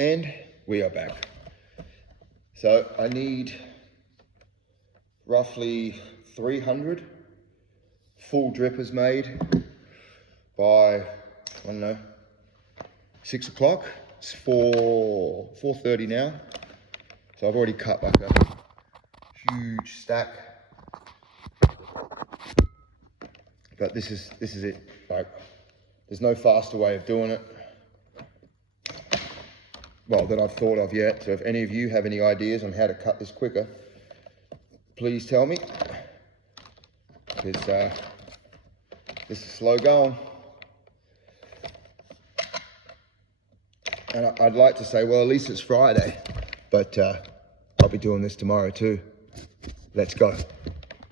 And we are back. So I need roughly 300 full drippers made by, I don't know, 6 o'clock. It's 4:30 now. So I've already cut like a huge stack. But this is it. Like, there's no faster way of doing it. Well, that I've thought of yet. So if any of you have any ideas on how to cut this quicker, please tell me. Because this is slow going. And I'd like to say, well, at least it's Friday. But I'll be doing this tomorrow too. Let's go.